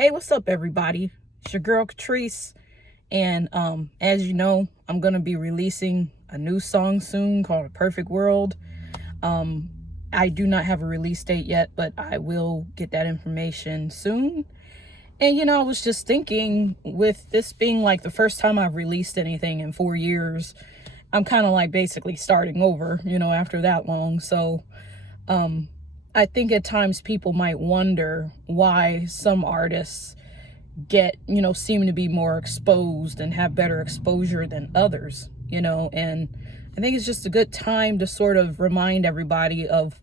Hey, what's up, everybody? It's your girl Catrice, and as you know, I'm gonna be releasing a new song soon called "A Perfect World." I do not have a release date yet, but I will get that information soon. And I was just thinking, with this being like the first time I've released anything in 4 years, I'm kind of like basically starting over, after that long. So I think at times people might wonder why some artists seem to be more exposed and have better exposure than others, and I think it's just a good time to sort of remind everybody of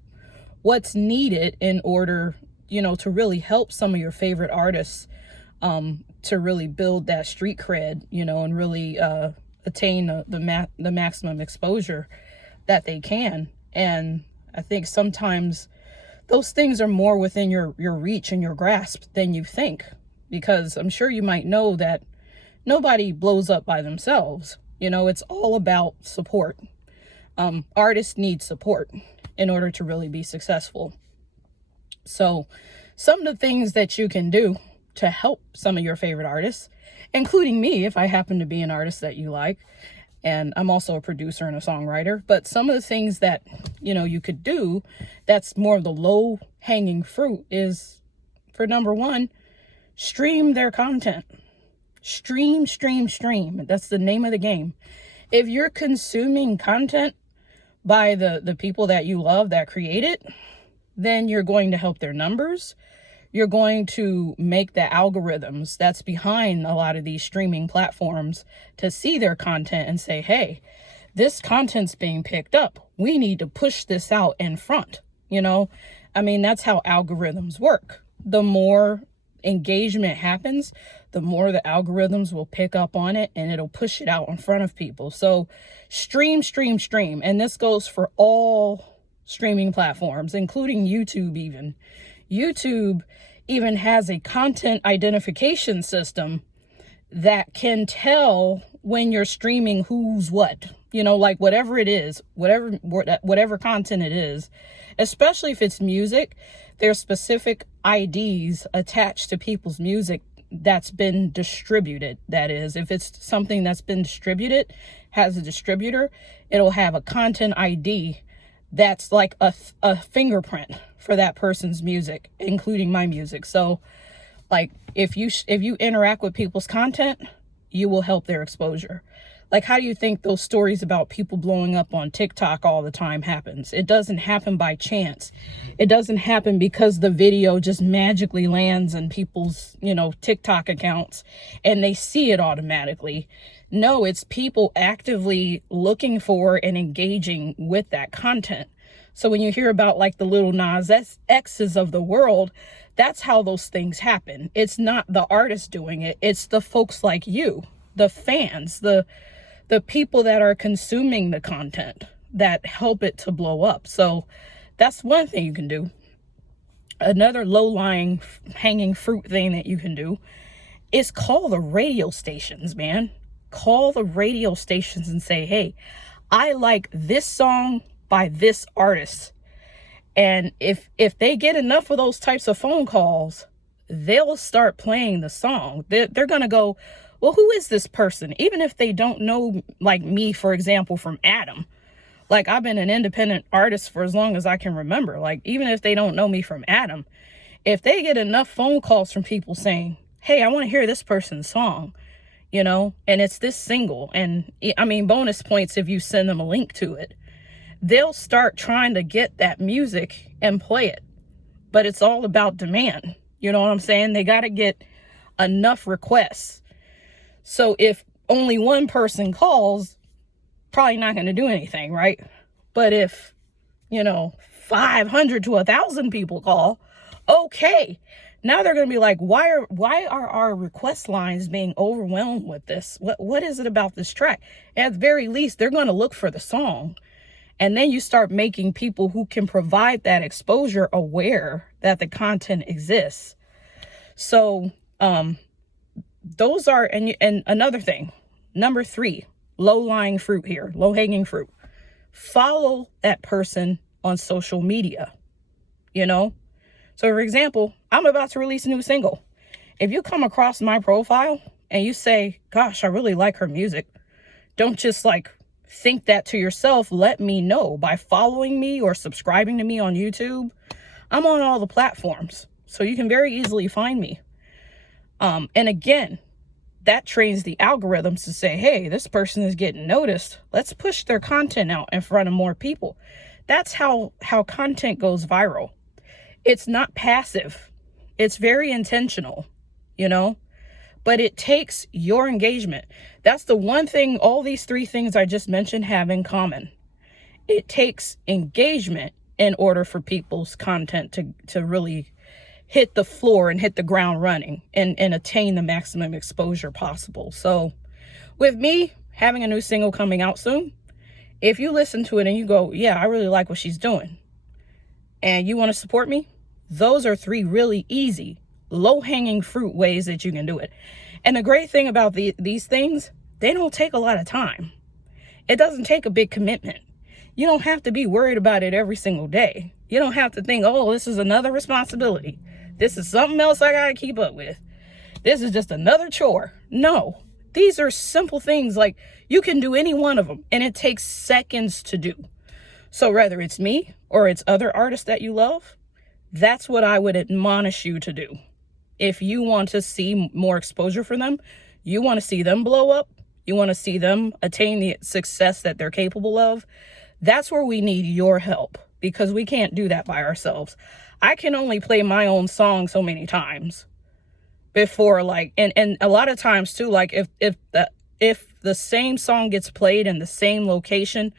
what's needed in order, to really help some of your favorite artists to really build that street cred, and really attain the maximum exposure that they can. And I think sometimes those things are more within your reach and your grasp than you think, because I'm sure you might know that nobody blows up by themselves. It's all about support. Artists need support in order to really be successful. So some of the things that you can do to help some of your favorite artists, including me, if I happen to be an artist that you like, and I'm also a producer and a songwriter, but some of the things that, you could do that's more of the low hanging fruit is, for number one, stream their content. Stream. That's the name of the game. If you're consuming content by the people that you love that create it, then you're going to help their numbers. You're going to make the algorithms that's behind a lot of these streaming platforms to see their content and say, hey, this content's being picked up. We need to push this out in front. That's how algorithms work. The more engagement happens, the more the algorithms will pick up on it and it'll push it out in front of people. So stream. And this goes for all streaming platforms, including YouTube even. YouTube even has a content identification system that can tell when you're streaming who's what, like whatever it is, whatever content it is, especially if it's music. There's specific IDs attached to people's music that's been distributed. That is, if it's something that's been distributed, has a distributor, it'll have a content ID that's like a fingerprint for that person's music, including my music. So like if you interact with people's content, you will help their exposure. Like, how do you think those stories about people blowing up on TikTok all the time happens? It doesn't happen by chance. It doesn't happen because the video just magically lands in people's, TikTok accounts and they see it automatically. No, it's people actively looking for and engaging with that content. So when you hear about like the little Nas X's of the world, that's how those things happen. It's not the artist doing it. It's the folks like you, the fans, the people that are consuming the content that help it to blow up. So that's one thing you can do. Another low-lying hanging fruit thing that you can do is call the radio stations, man. Call the radio stations and say, hey, I like this song by this artist. And if they get enough of those types of phone calls, they'll start playing the song. They're going to go, well, who is this person? Even if they don't know, like me, for example, from Adam. Like, I've been an independent artist for as long as I can remember. Like, even if they don't know me from Adam, if they get enough phone calls from people saying, hey, I want to hear this person's song, and it's this single. And bonus points if you send them a link to it. They'll start trying to get that music and play it. But it's all about demand. You know what I'm saying? They got to get enough requests. So if only one person calls, probably not going to do anything, right? But if, 500 to 1,000 people call, okay, now they're going to be like, why are our request lines being overwhelmed with this? What is it about this track? At the very least, they're going to look for the song. And then you start making people who can provide that exposure aware that the content exists. So, those are, and another thing, number 3, low-lying fruit here, low-hanging fruit. Follow that person on social media, So for example, I'm about to release a new single If you come across my profile and you say, gosh, I really like her music, don't just like think that to yourself. Let me know by following me or subscribing to me on YouTube. I'm on all the platforms, so you can very easily find me. And again, that trains the algorithms to say, hey, this person is getting noticed. Let's push their content out in front of more people. That's how content goes viral. It's not passive. It's very intentional, you know, but it takes your engagement. That's the one thing all these three things I just mentioned have in common. It takes engagement in order for people's content to really hit the floor and hit the ground running and attain the maximum exposure possible. So with me having a new single coming out soon, if you listen to it and you go, yeah, I really like what she's doing, and you want to support me, those are three really easy, low-hanging fruit ways that you can do it. And the great thing about these things, they don't take a lot of time. It doesn't take a big commitment. You don't have to be worried about it every single day. You don't have to think, oh, this is another responsibility. This is something else I got to keep up with. This is just another chore. No, these are simple things. Like, you can do any one of them and it takes seconds to do. So whether it's me or it's other artists that you love, that's what I would admonish you to do. If you want to see more exposure for them, you want to see them blow up, you want to see them attain the success that they're capable of, that's where we need your help, because we can't do that by ourselves. I can only play my own song so many times before, like, and a lot of times too, like if the same song gets played in the same location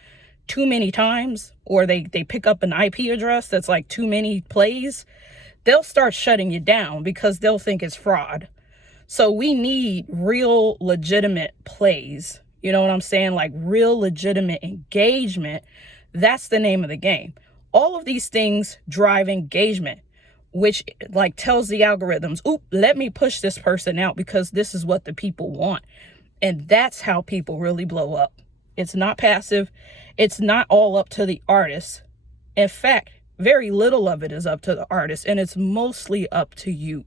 too many times, or they pick up an IP address that's like too many plays, they'll start shutting you down because they'll think it's fraud. So we need real legitimate plays. You know what I'm saying? Like real legitimate engagement. That's the name of the game. All of these things drive engagement, which like tells the algorithms, oop, let me push this person out because this is what the people want. And that's how people really blow up. It's not passive. It's not all up to the artist. In fact, very little of it is up to the artist, and it's mostly up to you.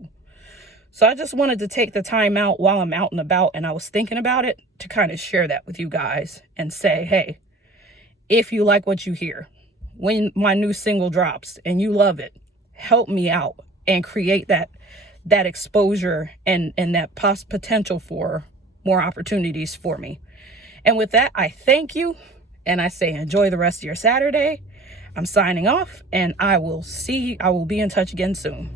So I just wanted to take the time out while I'm out and about and I was thinking about it to kind of share that with you guys and say, hey, if you like what you hear, when my new single drops and you love it, help me out and create that exposure and that potential for more opportunities for me. And with that, I thank you and I say enjoy the rest of your Saturday. I'm signing off and I will be in touch again soon.